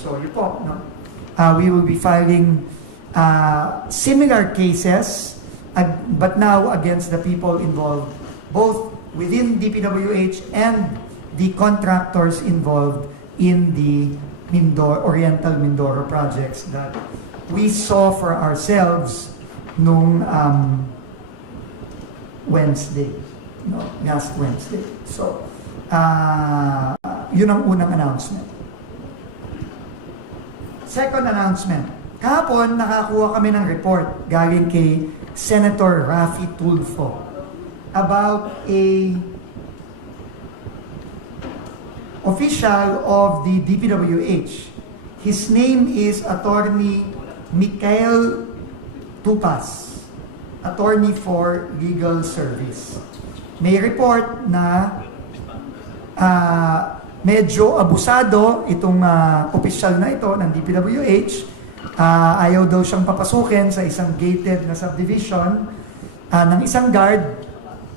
So, yun po. No? We will be filing similar cases, but now against the people involved, both within DPWH and the contractors involved in the Oriental Mindoro projects that we saw for ourselves nung Wednesday, no, last Wednesday. So, yun ang unang announcement. Second announcement. Kahapon, nakakuha kami ng report galing kay Senator Raffy Tulfo about a official of the DPWH. His name is Attorney Mikael Tupas, Attorney for Legal Service. May report na medyo abusado itong opisyal na ito ng DPWH. Ayaw daw siyang papasukin sa isang gated na subdivision ng isang guard.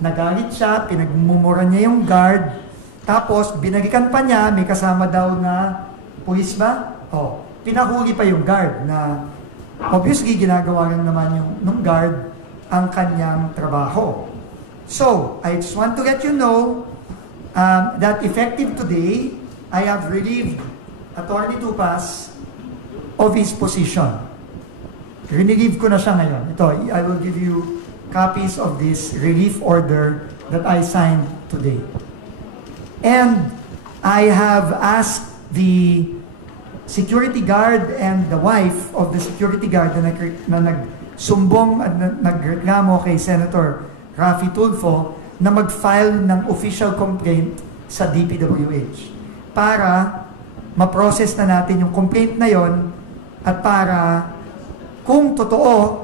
Nagalit siya, pinagmumura niya yung guard, tapos binalikan pa niya, may kasama daw na pulis ba? Pinahuli pa yung guard na obviously ginagawa lang naman ng guard ang kanyang trabaho. So, I just want to let you know that effective today, I have relieved Attorney Tupas of his position. Relieve ko na siya ngayon. Ito, I will give you copies of this relief order that I signed today. And I have asked the security guard and the wife of the security guard na nagsumbong at nagreklamo kay Senator Raffy Tulfo na mag-file ng official complaint sa DPWH para ma-process na natin yung complaint na yon at para kung totoo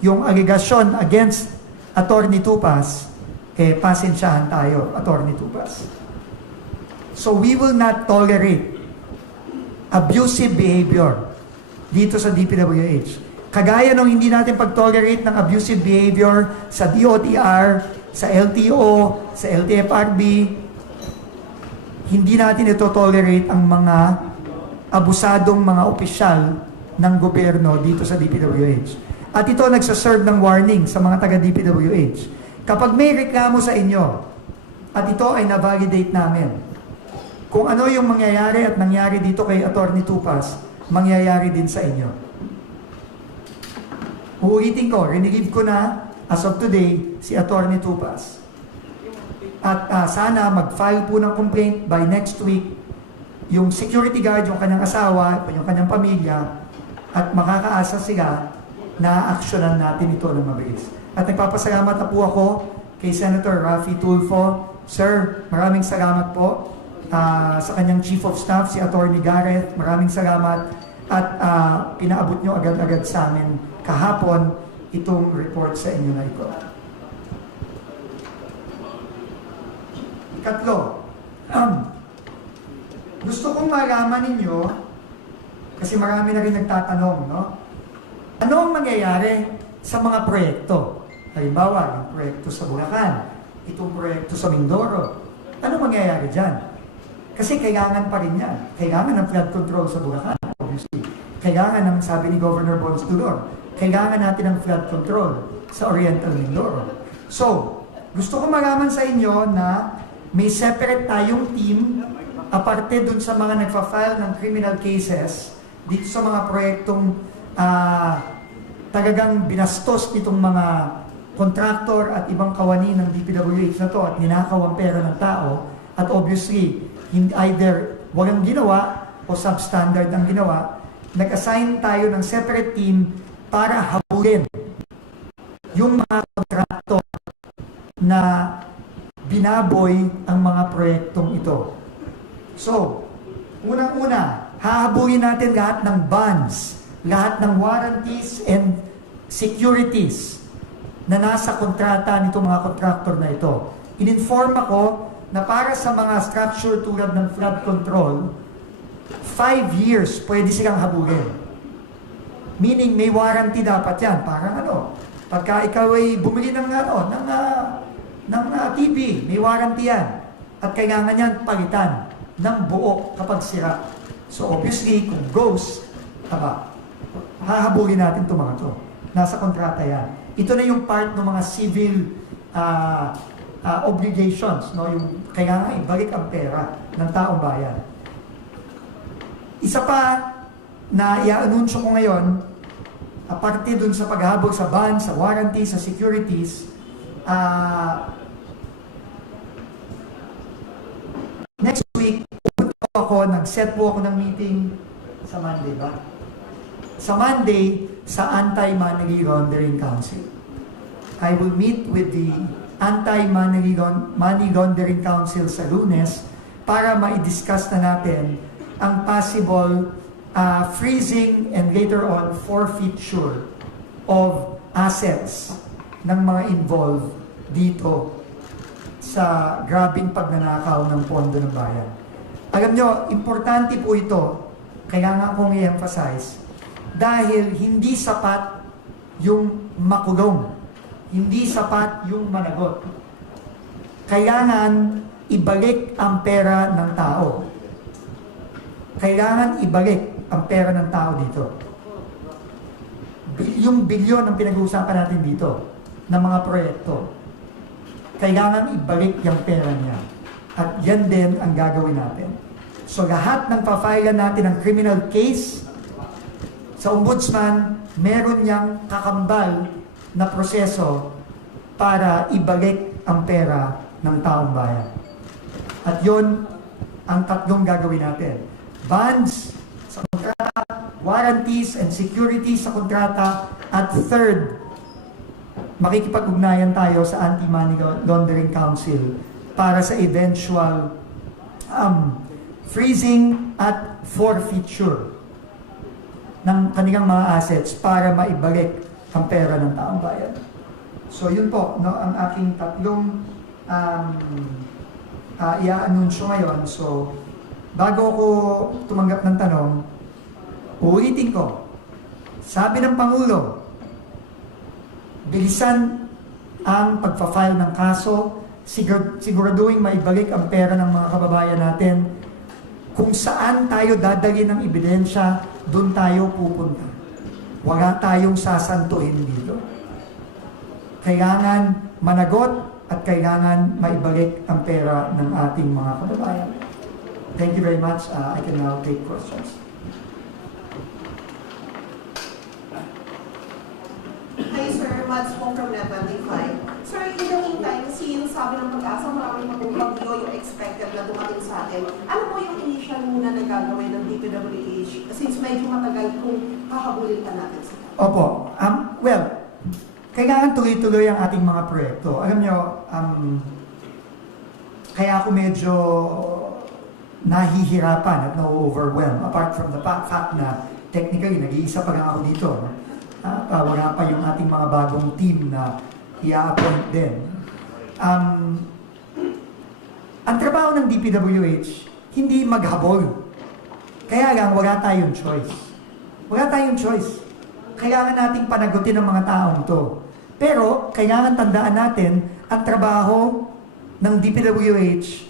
yung allegation against Attorney Tupas, pasensyahan tayo, Attorney Tupas. So we will not tolerate abusive behavior dito sa DPWH. Kagaya nung hindi natin pag-tolerate ng abusive behavior sa DOTR, sa LTO, sa LTFRB, hindi natin ito tolerate ang mga abusadong mga opisyal ng gobyerno dito sa DPWH. At ito nagsaserve ng warning sa mga taga-DPWH. Kapag may reklamo sa inyo, at ito ay na-validate namin, kung ano yung mangyayari at nangyari dito kay Attorney Tupas, mangyayari din sa inyo. Uulitin ko, rinilieve ko na, as of today, si Attorney Tupas. At sana mag-file po ng complaint by next week, yung security guard, yung kanyang asawa, yung kanyang pamilya, at makakaasa sila na aksyonan natin ito ng mabilis. At nagpapasalamat na po ako kay Senator Raffy Tulfo. Sir, maraming salamat po sa kanyang Chief of Staff, si Attorney Gareth. Maraming salamat at pinaabot nyo agad-agad sa amin kahapon itong report sa inyo na ito. Ikatlo, gusto kong malaman ninyo, kasi marami na rin nagtatanong, no? Ano ang mangyayari sa mga proyekto? Halimbawa, yung proyekto sa Bulacan, itong proyekto sa Mindoro. Ano mangyayari dyan? Kasi kailangan pa rin yan. Kailangan ng flood control sa Bulacan, obviously. Kailangan ng, sabi ni Governor Bons Dulor, kailangan natin ng flood control sa Oriental Mindoro. So, gusto ko malaman sa inyo na may separate tayong team aparte dun sa mga nagfa-file ng criminal cases dito sa mga proyektong talagang binastos nitong mga contractor at ibang kawani ng DPWH na to at ninakaw ang pera ng tao at obviously either walang ginawa o substandard ang ginawa. Nag-assign tayo ng separate team para habulin yung mga contractor na binaboy ang mga proyektong ito. So, unang-una, hahabulin natin lahat ng bonds, lahat ng warranties and securities na nasa kontrata nitong mga contractor na ito. In-inform ako na para sa mga structure tulad ng flood control, 5 years pwede silang habulin. Meaning may warranty dapat yan. Parang pagka ikaw ay bumili ng TV, may warranty yan. At kailangan yan palitan ng buo kapag sira. So obviously, kung ghost, hahabulin natin itong mga to. Nasa kontrata yan. Ito na yung part ng mga civil obligations, no? Yung kailangan ibalik ang pera ng taong bayan. Isa pa na i-anunsyo ko ngayon, aparte dun sa paghahabol sa bonds, sa warranty, sa securities, next week, nag-set po ako ng meeting sa Monday ba? Sa Monday, sa Anti-Money Laundering Council. I will meet with the Anti-Money Laundering Council sa Lunes para ma-discuss na natin ang possible freezing and later on forfeiture of assets ng mga involved dito sa grabing pagnanakaw ng pondo ng bayan. Alam nyo, importante po ito, kailangan kong i-emphasize, dahil hindi sapat yung makulong, hindi sapat yung managot. Kailangan ibalik ang pera ng tao. Kailangan ibalik ang pera ng tao dito. Yung bilyon ang pinag-uusapan natin dito ng mga proyekto. Kailangan ibalik yung pera niya. At yan din ang gagawin natin. So lahat ng pa-file natin ng criminal case sa ombudsman, meron niyang kakambal na proseso para ibalik ang pera ng taong bayan. At yon ang tatlong gagawin natin. Bonds sa kontrata, warranties and securities sa kontrata, at third, makikipag-ugnayan tayo sa Anti-Money Laundering Council para sa eventual freezing at forfeiture ng kanilang mga assets para maibalik ang pera ng taong bayan. So yun po, no, ang aking tatlong i-anunsyo ngayon. So bago ko tumanggap ng tanong, uulitin ko, sabi ng Pangulo, bilisan ang pagpa-file ng kaso, siguraduhin maibalik ang pera ng mga kababayan natin. Kung saan tayo dadalhin ng ebidensya, doon tayo pupunta. Wala tayong sasantuhin dito. Kailangan managot at kailangan maibalik ang pera ng ating mga kababayan. Thank you very much. I can now take questions. Hi sir, Mads po from Net25. Sir, in the meantime, since sabi ng Pag-asa, maraming bagyo yung expected na dumating sa atin, ano po yung initial muna na gagawin ng DPWH since medyo matagal kung hahabulin pa natin sila? Opo. Well, kailangan tuloy-tuloy ang ating mga proyekto. Alam nyo, kaya ako medyo nahihirapan at na-overwhelm apart from the fact na technically nag-iisa pa lang ako dito. Wala pa yung ating mga bagong team na i-appoint din. Ang trabaho ng DPWH, hindi maghabol. Kaya lang, wala tayong choice. Wala tayong choice. Kailangan nating panagutin ang mga taong to. Pero, kailangan tandaan natin, ang trabaho ng DPWH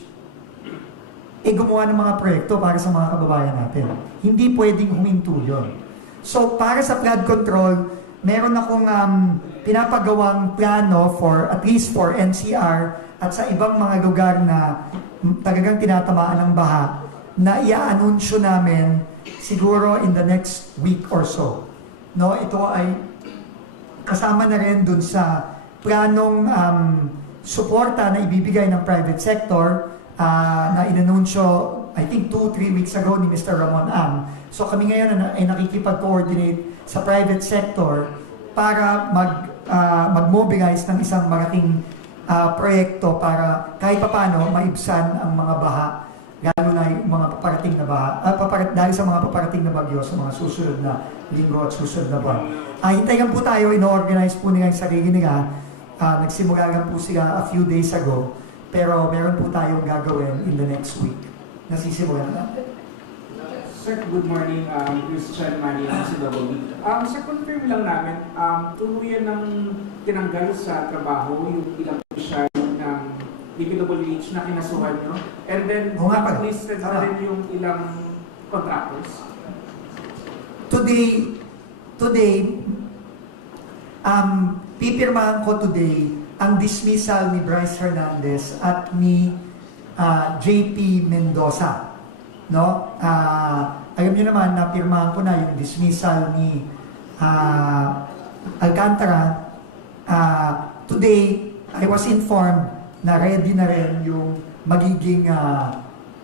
gumawa ng mga proyekto para sa mga kababayan natin. Hindi pwedeng huminto yun. So, para sa flood control, meron akong pinapagawang plano for, at least for NCR at sa ibang mga lugar na talagang tinatamaan ng baha, na i-anunsyo namin siguro in the next week or so. No, ito ay kasama na rin dun sa planong suporta na ibibigay ng private sector na inanunsyo, I think 2-3 weeks ago ni Mr. Ramon Ang. So kami ngayon ay nakikipag-coordinate sa private sector para mag-mobilize ng isang malaking proyekto para kahit papano maibsan ang mga baha, lalo na yung mga paparating na baha, dahil sa mga paparating na bagyo sa mga susunod na linggo at susunod na buwan. Hintay lang po tayo, ino-organize po nila yung sarili nila. Nagsimula lang po sila a few days ago, pero meron po tayong gagawin in the next week. Nasisimulan natin. Sir, good morning. Christian Manny ng CW. Sa confirm lang namin, tuluyan ng tinanggal sa trabaho yung ilang opisyal ng DPWH na kinasuhan nyo. And then, listed na rin yung ilang contractors? Today, pipirmahan ko today ang dismissal ni Bryce Hernandez at ni JP Mendoza. No? Alam niyo naman na pirmahan ko na yung dismissal ni Alcantara. Today, I was informed na ready na rin yung magiging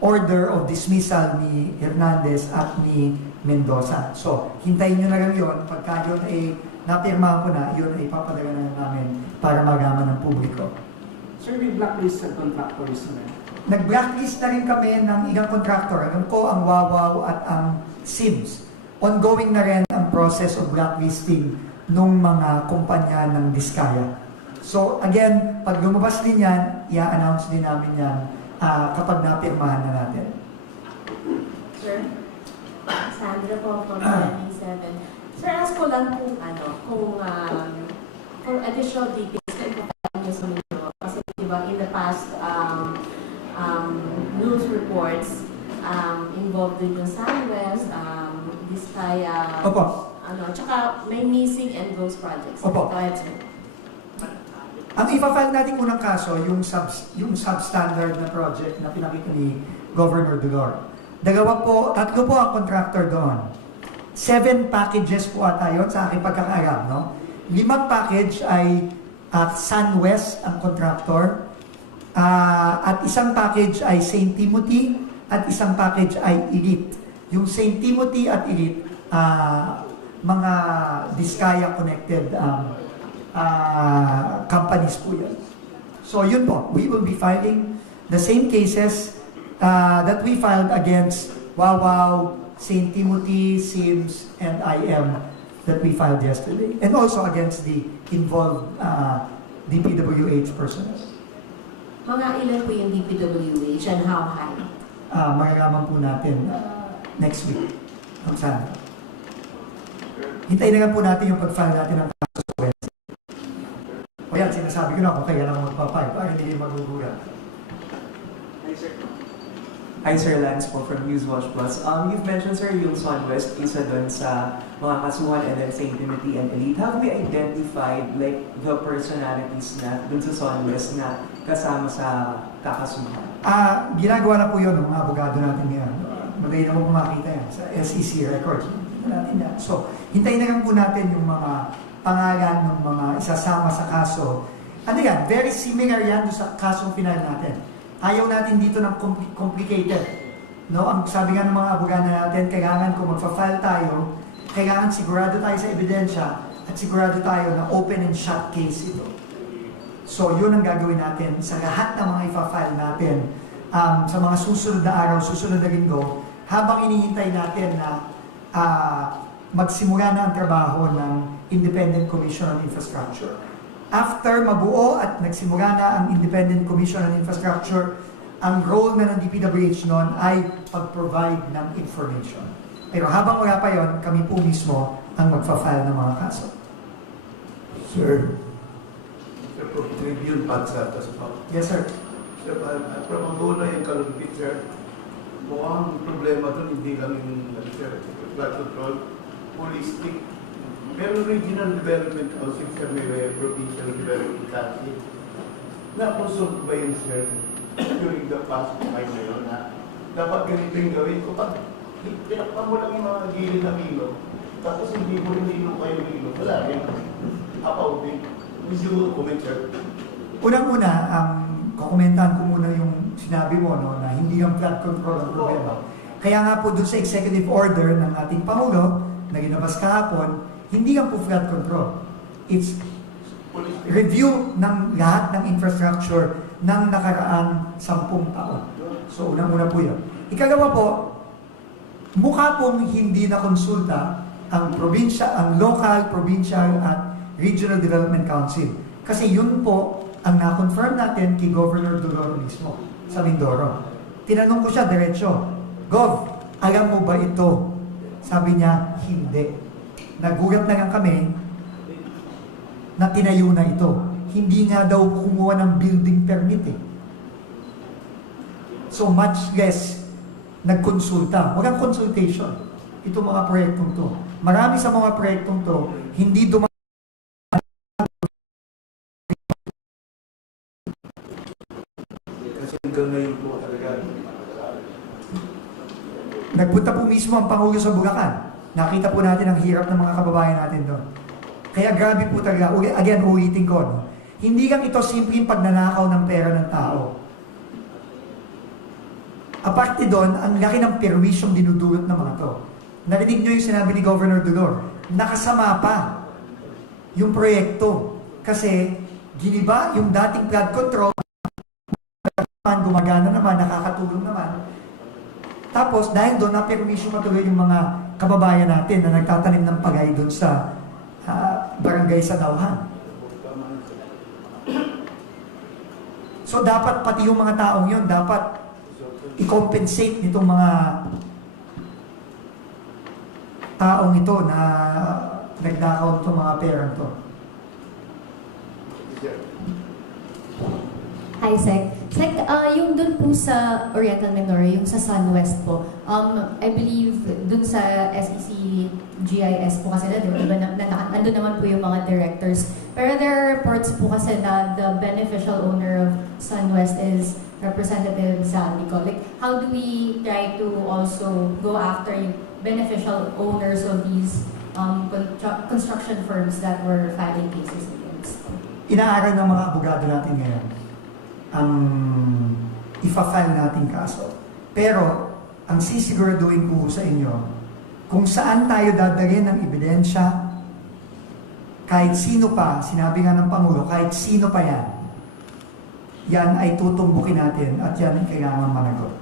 order of dismissal ni Hernandez at ni Mendoza. So, hintayin nyo na lang yun. Pagka yun ay napirmahan ko na, yun ay papadala na namin para magaman ng publiko. Sir, may blacklist sa contractors na. Nag-blacklist na rin kami ng ilang contractor. Alam ko ang Wawaw at ang Sims. Ongoing na rin ang process of blacklisting ng mga kumpanya ng Diskaya. So again, pag lumabas din yan, i-announce din namin yan kapag napirmahan na natin. Sir, Sandra po from 27. Sir, ask ko lang kung kung for additional details na ipapagawa niyo sa inyo. Kasi diba, in the past news reports involved din yung SunWest, Diskaya, Opo. Tsaka may missing and ghost projects. Opo. Go ahead, sir. Ang ipa-file natin unang kaso, yung substandard na project na pinakita ni Governor Dulor. Tatlo po ang contractor doon. 7 packages po ata yun sa aking pagkakaalam, no? 5 package ay SunWest ang contractor. At isang package ay St. Timothy at isang package ay Elite. Yung St. Timothy at Elite, mga Diskaya connected companies po yun. So yun po, we will be filing the same cases that we filed against Wawaw, St. Timothy, Sims, and IM that we filed yesterday. And also against the involved DPWH personnel. Mga ilan po yung DPWH and how high? Magagaman po natin next week. Ang sana. Hintayin na lang po natin yung pag-file natin ng kaso sa Wednesday. O yan, sinasabi ko na kung kaya lang magpapay para hindi kayo magugulat. Hi Sir Lance po from Newswatch Plus. You've mentioned sir yung SunWest, isa doon sa mga kasuhan and then St. Timothy and Elite. Have we identified like the personalities na doon sa SunWest na kasama sa kakasuhan? Ginagawa na po yun ng mga abogado natin ngayon. Madali na po makita yan sa SEC records. Natin yan. So, hintayin na lang po natin yung mga pangalan ng mga isasama sa kaso. Ano yan? Very similar yan sa kasong final natin. Ayaw natin dito ng complicated. No? Ang sabi nga ng mga abogado natin, kailangan kung magfa-file tayo, kailangan sigurado tayo sa ebidensya at sigurado tayo na open and shut case ito. So, yun ang gagawin natin sa lahat ng mga ipa-file natin sa mga susunod na araw, susunod na linggo, habang inihintay natin na magsimula na ang trabaho ng Independent Commission on Infrastructure. After mabuo at nagsimula na ang Independent Commission on Infrastructure, ang role na ng DPWH noon ay pag-provide ng information. Pero habang wala pa yon, kami po mismo ang magfa-file ng mga kaso. Sir, Tribune Pagsatas po. Yes, sir. Sir, from ang una yung kalumpit, sir, mukhang problema doon, hindi lang yung flood control, holistic. Pero regional development housing, sir, may provincial development council. Na-consult ba yun, sir, during the past time na yun, na dapat ganito yung gawin ko? Pag pinakpan mo lang yung mga gilid na milo, tapos hindi mo rin nilo kayo milo, wala rin. Apauting. Would you comment, sir? Unang-una, kukomentahan ko muna yung sinabi mo, no, na hindi yung flood control ang problema. Kaya nga po dun sa executive order ng ating Pangulo, na ginabas kahapon, hindi yan po flood control. It's review ng lahat ng infrastructure ng nakaraang 10 taon. So, unang-una po yun. Ikalawa po, mukha pong hindi na konsulta ang probinsya, ang local, provincial at regional development council. Kasi yun po ang na-confirm natin kay Governor Dulor mismo sa Mindoro. Tinanong ko siya diretso, Gov, alam mo ba ito? Sabi niya, hindi. Nagulat na lang kami na tinayo na ito. Hindi nga daw kumuha ng building permit eh. So much less nagkonsulta. Walang consultation. Itong mga proyektong to. Marami sa mga proyektong to, hindi Kasi hanggang ngayon po talaga. Nagpunta po mismo ang Pangulo sa Bulacan. Nakita po natin ang hirap ng mga kababayan natin doon. Kaya grabe po talaga. Again, ulitin ko. No? Hindi lang ito simpleng pagnanakaw ng pera ng tao. Aparte doon, ang laki ng perwisyong dinudulot ng mga to. Narinig nyo yung sinabi ni Governor Dulor. Nakasama pa yung proyekto. Kasi giniba yung dating flood control, gumagana naman, nakakatulong naman. Tapos dahil doon, na-permission matuloy yung mga kababayan natin na nagtatanim ng pagay doon sa barangay sa Dauhan. So dapat pati yung mga taong yun, dapat i-compensate nitong mga taong ito na nagnakaw itong mga pera to. Hi, Sec. Sec, yung dun po sa Oriental Mindoro, yung sa SunWest po, I believe dun sa SEC GIS po kasi nandun naman po yung mga directors. Pero there are reports po kasi na the beneficial owner of SunWest is Representative Zaldico. Like, how do we try to also go after yung beneficial owners of these construction firms that were filing cases against? Inaaral ng mga abogado natin ngayon ang ifa-file nating kaso. Pero, ang sisiguraduhin ko sa inyo, kung saan tayo dadalhin ng ebidensya, kahit sino pa, sinabi nga ng Pangulo, kahit sino pa yan ay tutumbukin natin at yan ay kailangan managot.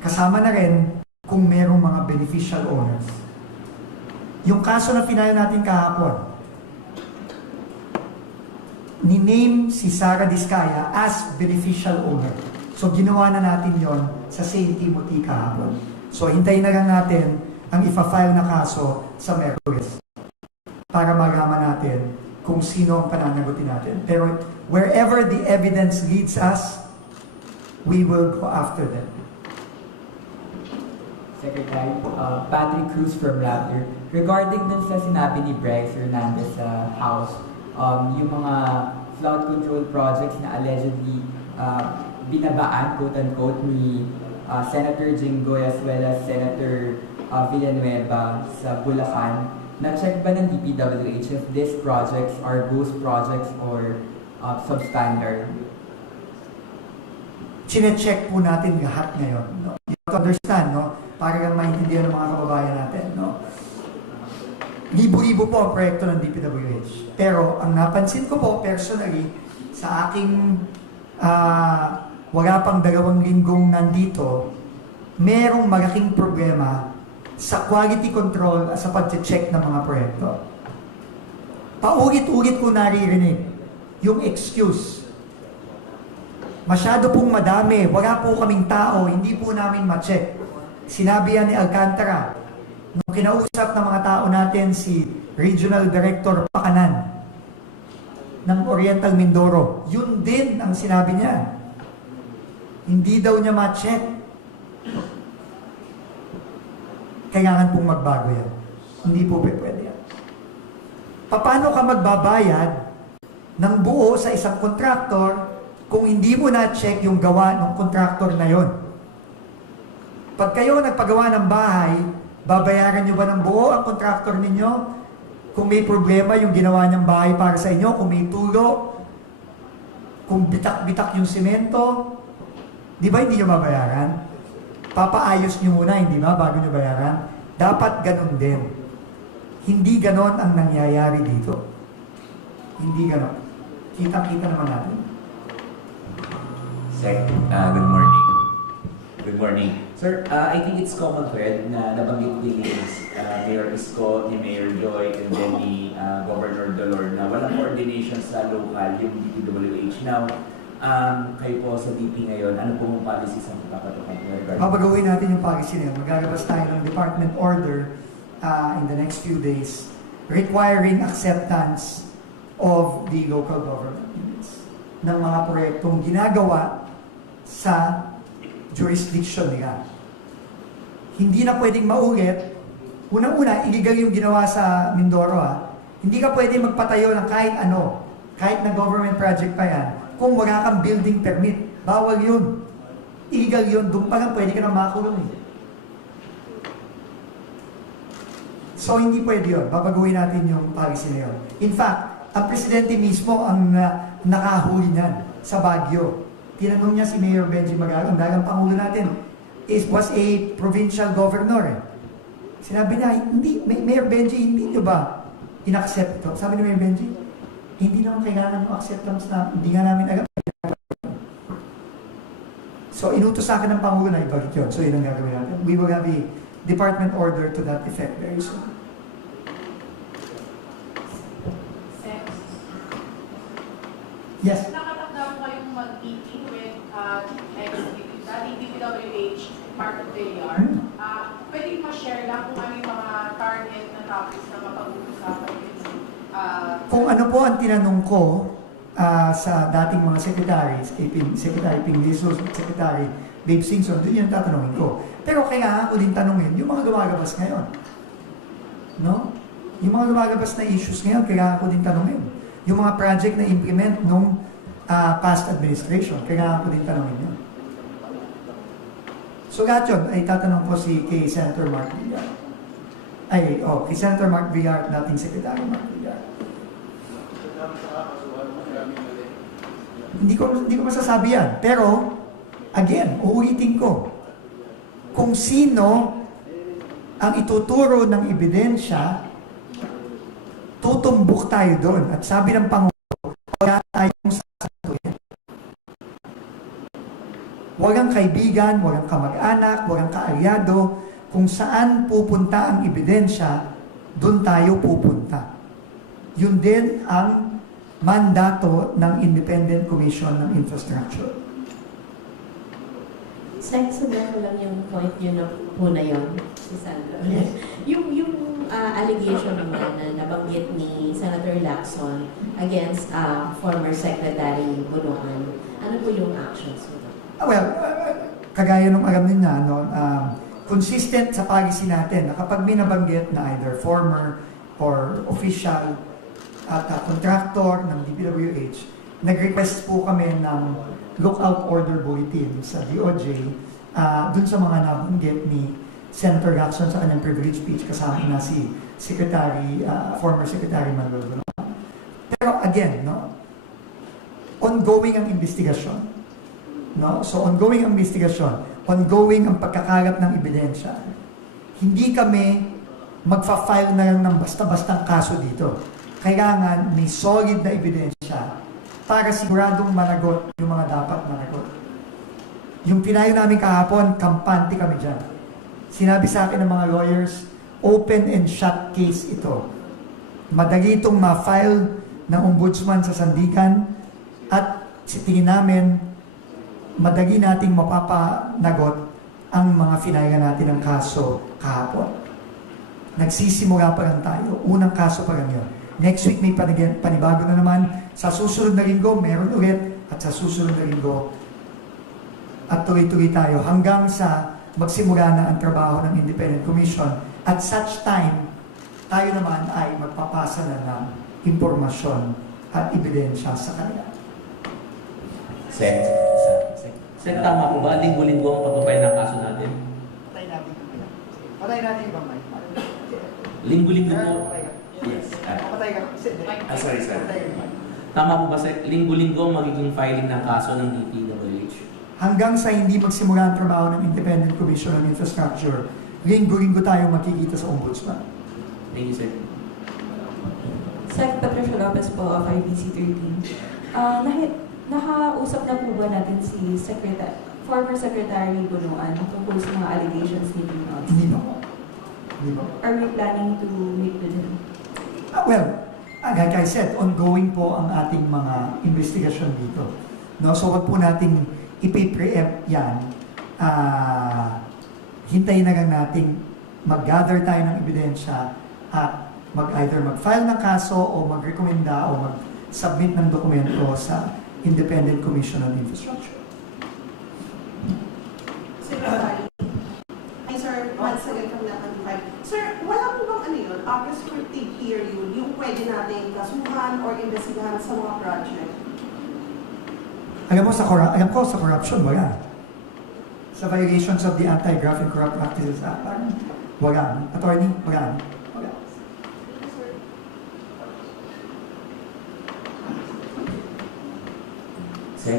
Kasama na rin kung merong mga beneficial owners. Yung kaso na final natin kahapon, ni-name si Sara Diskaya as beneficial owner. So, ginawa na natin yon sa St. Timothy kahapon. So, hintayin na lang natin ang ifa-file na kaso sa Merkules para malaman natin kung sino ang pananagutin natin. Pero, wherever the evidence leads us, we will go after them. Secretary, Patrick Cruz from Raptor. Regarding dun sa sinabi ni Bryce Hernandez sa House, yung mga flood control projects na allegedly binabaan, quote-unquote, ni Senator Jinggoy as well as Senator Villanueva sa Bulacan, na-check ba ng DPWH if these projects are ghost projects or substandard? Chine-check po natin lahat ngayon. No? You have to understand, no? Para lang maintindihan ng mga kababayan natin. No? Libo-libo po ang proyekto ng DPWH. Pero ang napansin ko po personally sa aking wala pang 2 linggong nandito, merong malaking problema sa quality control at sa pag-check ng mga proyekto. Paulit-ulit ko naririnig yung excuse. Masyado pong madami, wala po kaming tao, hindi po namin ma-check. Sinabi yan ni Alcantara, nung kinausap ng mga tao natin si Regional Director Pakanan ng Oriental Mindoro, yun din ang sinabi niya. Hindi daw niya ma-check. Kailangan pong magbago yan. Hindi po pwede yan. Paano ka magbabayad ng buo sa isang kontraktor kung hindi mo na-check yung gawa ng kontraktor na yon? Pag kayo nagpagawa ng bahay, babayaran nyo ba ng buo ang kontraktor ninyo? Kung may problema yung ginawa niyang bahay para sa inyo, kung may tulo, kung bitak-bitak yung simento, di ba hindi nyo babayaran? Papaayos nyo muna, hindi ba, bago nyo bayaran? Dapat ganun din. Hindi ganon ang nangyayari dito. Hindi ganon. Kita-kita naman natin. Sec, good morning. Good morning. Sir, I think it's common thread na nabanggit ni Mayor Isko, ni Mayor Joy, and then ni Governor Dolor na walang coordination sa local, yung DPWH. Now, kayo po sa DP ngayon, ano pong policies ang papatukan? Papagawin natin yung policy na yun. Maglalabas tayo ng department order in the next few days requiring acceptance of the local government units ng mga proyektong ginagawa sa jurisdiction nila. hindi na pwedeng maulit. Unang-una, illegal yung ginawa sa Mindoro Hindi ka pwede magpatayo ng kahit ano, kahit na government project pa yan, kung wala kang building permit. Bawal yun. Illegal yun. Doon pa lang pwede ka na makulong So, hindi pwede yun. Babaguhin natin yung policy na yun. In fact, ang presidente mismo ang nakahuli niyan sa Baguio. Tinanong niya si Mayor Benji Magalong, dagang pangulo natin, was a provincial governor. Sinabi niya, hindi, Mayor Benji, hindi nyo ba in-accept ito? Sabi ni Mayor Benji, hindi naman kailangan ng acceptance na hindi nga namin agad. So, inutos sa akin ng Pangulo na ibalik yun. So, yun ang gagawin natin. We will have a department order to that effect very soon. Yes? Nakatakda po kayong mag-meeting with DPWH, Mark Villar. Pwede ma-share lang kung ano yung mga target na topics na mapag-uusapan yun? Kung ano po ang tinanong ko sa dating mga secretaries, kay Secretary Ping Lizos at Secretary Babe Singson, doon yung tatanungin ko. Pero kaya ako din tanungin, yung mga gumagabas ngayon. No? Yung mga gumagabas na issues ngayon, kaya ako din tanungin. Yung mga project na implement nung past administration, kaya ako din tanungin yun. So lahat yun, ay tatanong ko kay Senator Mark Villar. Kay Senator Mark Villar, dating Secretary Mark Villar. Hindi ko masasabi yan. Pero, again, uulitin ko. Kung sino ang ituturo ng ebidensya, tutumbok tayo doon. At sabi ng Pangulo, wala tayong sasantuhin. Walang kaibigan, walang kamag-anak, walang kaalyado. Kung saan pupunta ang ebidensya, doon tayo pupunta. Yun din ang mandato ng Independent Commission ng Infrastructure. Sundan ko lang yung point yun na po na yun, si Sandra. Yes. yung allegation naman na nabanggit ni Senator Lacson against former Secretary Bunuan, ano po yung actions mo? Kagaya nung alam niya, consistent sa policy natin na kapag may nabanggit na either former or official at contractor ng DPWH, nag-request po kami ng lookout order bulletin sa DOJ dun sa mga nabanggit ni Senator Lacson sa kanyang privilege speech, kasama na si former Secretary Manuel Bunuan. Pero again, ongoing ang investigasyon. So ongoing ang investigasyon, ongoing ang pagkakalat ng ebidensya. Hindi kami magfa-file na lang ng basta-bastang kaso dito. Kailangan may solid na ebidensya para siguradong managot yung mga dapat managot. Yung pinayo namin kahapon, kampante kami dyan. Sinabi sa akin ng mga lawyers, open and shut case ito. Madali itong ma-file ng ombudsman sa Sandigan at sa tingin namin, madali nating mapapanagot ang mga finaya natin ng kaso kahapon. Nagsisimula pa lang tayo. Unang kaso pa lang yun. Next week may panibago na naman. Sa susunod na linggo, meron ulit. At sa susunod na linggo, at tuloy-tuloy tayo hanggang sa magsimula na ang trabaho ng Independent Commission. At such time, tayo naman ay magpapasa na ng impormasyon at ebidensya sa kanila. Sir, tama po ba? Linggo-linggo ang pagpapay ng kaso natin? Patay natin yung bangay. Linggo-linggo po. Yes. Patay ka. Sorry, sir. Tama po ba, sir? Linggo-linggo ang magiging filing ng kaso ng DPWH? Hanggang sa hindi magsimula ang trabaho ng Independent Commission on Infrastructure, linggo-linggo tayo magkikita sa Ombudsman. Thank you, sir. Sec. Patricia Lopez po of IBC 13. Nakausap na po ba natin si former Secretary Bunuan tungkol sa mga allegations ni Bunuan? Hindi ba? Are we planning to meet with him? Like I said, ongoing po ang ating mga investigasyon dito. So wag po nating ipi-preempt yan. Hintayin na lang nating mag-gather tayo ng ebidensya at either mag-file ng kaso o mag-rekomenda o mag-submit ng dokumento sa Independent Commission on Infrastructure. Secretary, Sir, wala po bang ano yun, prescriptive period, yung pwede natin kasuhan or investigahan sa mga project? Alam ko sa corruption, wala. Sa violations of the Anti-Graft and Corrupt Practices Act, parang wala. Attorney, wala. Wala. Sir,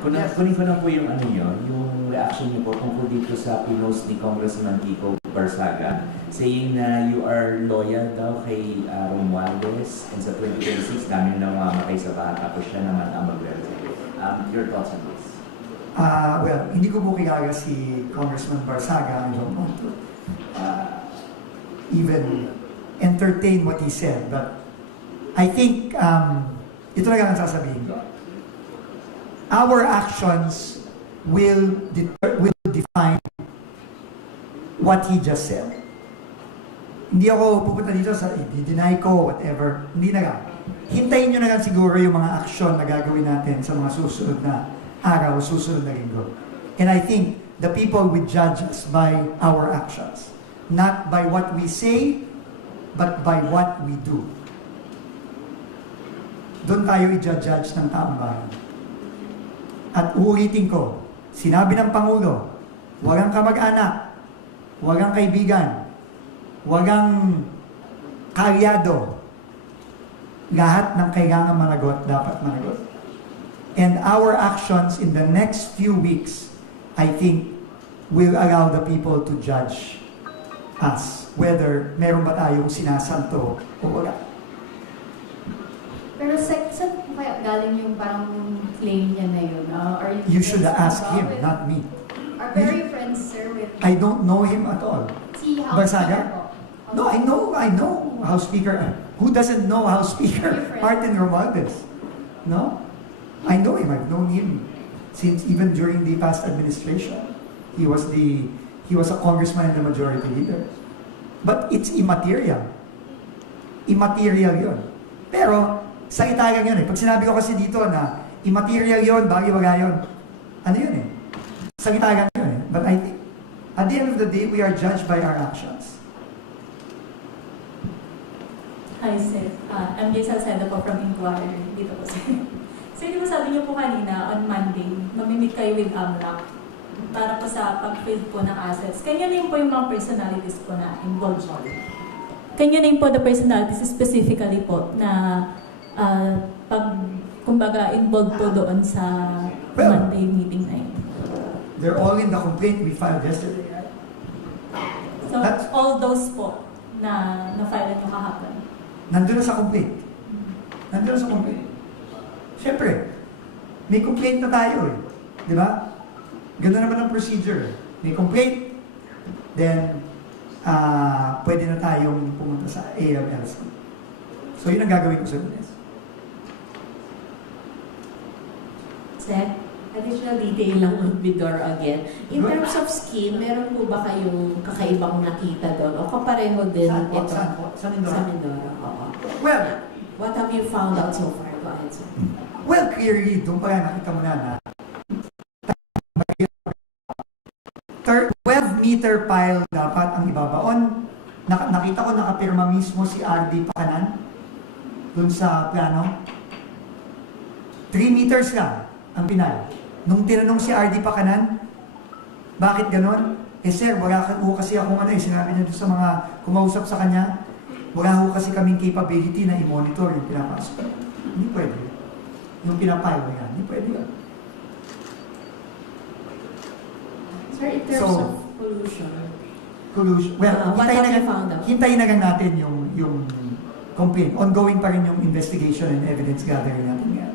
kunin ko na po yung ano yun, yung reaction niyo po tungkol dito sa pinost ni Congressman Kiko Barsaga, saying na you are loyal daw kay Romualdez and sa 2026 namin na mamamatay sa baha tapos siya naman ang mag-represent. Your thoughts on this? Well, hindi ko po kilala si Congressman Barsaga. I don't want to even entertain what he said. But I think, ito lang ang sasabihin ko. Our actions will define what he just said. Hindi ako pupunta dito sa i-deny ko, whatever. Hindi na lang. Hintayin nyo na lang siguro yung mga aksyon na gagawin natin sa mga susunod na araw, susunod na linggo. And I think the people will judge us by our actions. Not by what we say, but by what we do. Doon tayo i-judge ng taong bayan. At uulitin ko, sinabi ng Pangulo, walang kamag-anak, walang kaibigan, walang kalyado. Lahat ng kailangan managot, dapat managot. And our actions in the next few weeks, I think, will allow the people to judge us, whether meron ba tayong sinasanto o wala. Pero saan po kaya galing yung parang claim niya na yun? You should ask him, not me. Are very friends, sir, with I don't know him at all. si House Barsaga? Speaker po. No, I know House Speaker. Who doesn't know House Speaker Martin Romualdez? No? I know him. I've known him since even during the past administration. He was a congressman and the majority leader. But it's immaterial. Immaterial yun. Pero, salita lang yun eh. Pag sinabi ko kasi dito na immaterial yun, bagay-bagay yun, ano yun eh? Salita lang yun eh. But I think, at the end of the day, we are judged by our actions. Hi, sir. I'm Jay Salcedo po from Inquirer. Dito po, sir. So, di ba sabi niyo po kanina, on Monday, mag-meet kayo with AMLAC para po sa pag-build po ng assets. Kanya na po yung mga personalities po na involved po. Kanya na po the personalities specifically po na kumbaga, involved po doon sa Monday meeting na yun. They're all in the complaint we filed yesterday. So, all those po na na-file nyo kahapon. Nandun na sa complaint. Nandun na sa complaint. Siyempre, may complaint na tayo eh. Di ba? Ganoon naman ang procedure. May complaint, then pwede na tayong pumunta sa AMLC. So yun ang gagawin ko sa Lunes. Sir, additional detail lang on Bidor again. In terms of scheme, meron po ba kayong kakaibang nakita doon? O kapareho din Saan po? ito? Saan po? Sa Mindoro? Sa Mindoro, oo. Well, What have you found out so far? Go ahead, sir. well, clearly, doon pa nakita mo na 12-meter pile dapat ang ibabaon. Nakita ko nakapirma mismo si RD Pakanan doon sa plano. 3 meters lang ang pinal. Nung tinanong si RD Pakanan, bakit ganon? Eh sir, wala ko kasi akong sinabi niya doon sa mga kumausap sa kanya, wala ko kasi kaming capability na i-monitor yung pinapasok. Hindi pwede. Yung pinapile niya, hindi pwede yun. Sir, in terms So, of pollution, well, what have you found out? hintayin na lang natin yung complaint. Ongoing pa rin yung investigation and evidence gathering natin ngayon.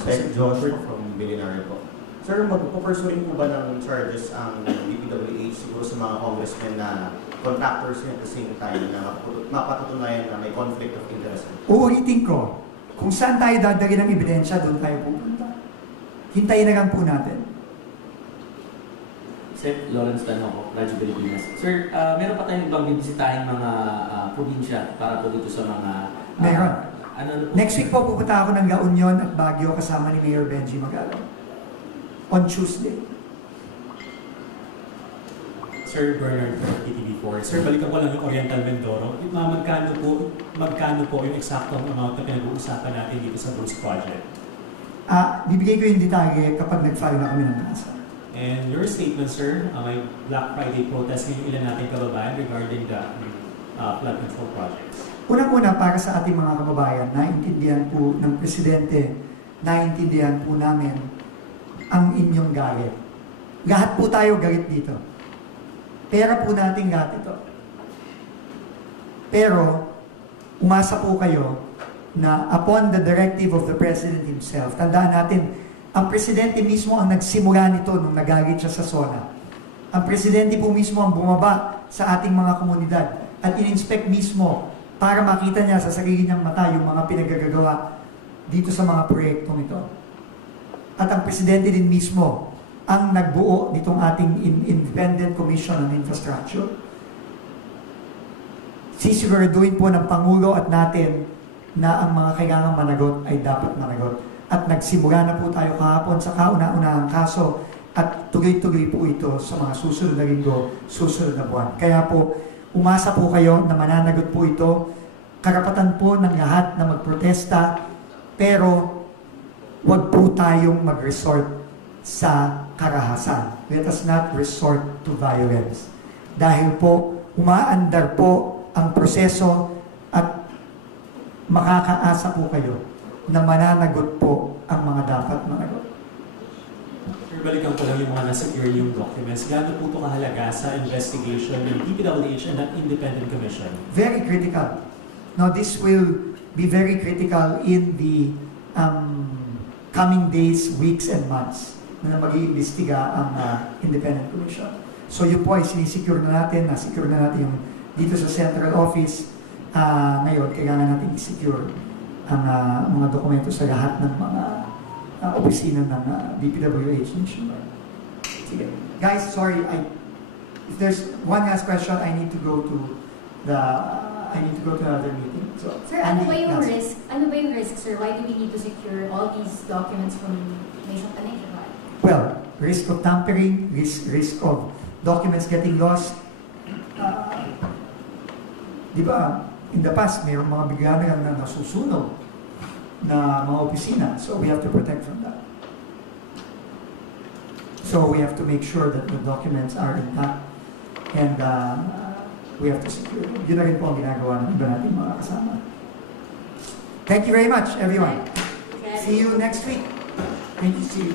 Sir Joshua from Billionaire po. Sir, magpupursue po ba ng charges ang DPWH siguro sa mga congressmen na contractors at the same time na mapatutunayan na may conflict of interest? Uulitin ko, kung saan tayo dadali ng ebidensya, doon tayo pupunta. Hintayin na lang po natin. Sir, Lawrence Tanoko, Radyo Pilipinas. Sir, meron pa tayong ibang bibisitahin mga probinsya para po dito sa mga... Meron. Ano Next week po pupunta ako ng La Union at Baguio kasama ni Mayor Benji Magalo. On Tuesday. Sir Bernard from PTV4. Sir, balikan ko lang yung Oriental Mindoro. Magkano po yung eksaktong amount na pinag-uusapan natin dito sa Bruce Project? Bibigay ko yung detalye kapag nag-file na kami ng kaso. And your statement, sir, may Black Friday protest ng ilan nating kababayan regarding the flood control projects. Unang-una, para sa ating mga kababayan, naintindihan po ng Presidente, naintindihan po namin ang inyong galit. Lahat po tayo galit dito. Pera po natin lahat ito. Pero, umasa po kayo na upon the directive of the President himself, tandaan natin, ang Presidente mismo ang nagsimula nito nung nagalit siya sa SONA. Ang Presidente po mismo ang bumaba sa ating mga komunidad at in-inspect mismo para makita niya sa sarili niyang mata yung mga pinagagagawa dito sa mga proyektong ito. At ang Presidente din mismo ang nagbuo nitong ating Independent Commission on Infrastructure. Sisiguraduhin po ng Pangulo at natin na ang mga kailangang managot ay dapat managot. At nagsimula na po tayo kahapon sa kauna-unahang kaso at tuloy-tuloy po ito sa mga susunod na linggo, susunod na buwan. Kaya po, umasa po kayo na mananagot po ito. Karapatan po ng lahat na magprotesta, pero wag po tayong mag-resort sa karahasan. Let us not resort to violence. Dahil po, umaandar po ang proseso at makakaasa po kayo na mananagot po ang mga dapat managot. Sir, balikan ko lang yung mga nasa-secure yung documents. Gaano po ito kahalaga sa investigation ng DPWH and that independent commission? Very critical. Now, this will be very critical in the coming days, weeks, and months na mag-iimbestiga ang independent commission. So yun po ay sinisecure na natin, na-secure na natin yung dito sa central office. Ngayon, kailangan natin i-secure ang mga dokumento sa lahat ng mga opisina ng DPWH nationwide. Sige. Guys, sorry, if there's one last question, I need to go to another meeting. So, Sir, ano ba yung risk? Ano ba yung risk, sir? Why do we need to secure all these documents from Mason Nationwide? Well, risk of tampering, risk of documents getting lost. Di ba, in the past, mayroong mga bigla na lang na nasusunog na mga opisina. So we have to protect from that. So we have to make sure that the documents are intact and we have to secure them. Yun na rin po ang ginagawa ng iba nating mga kasama. Thank you very much, everyone. See you next week. Thank you. See you.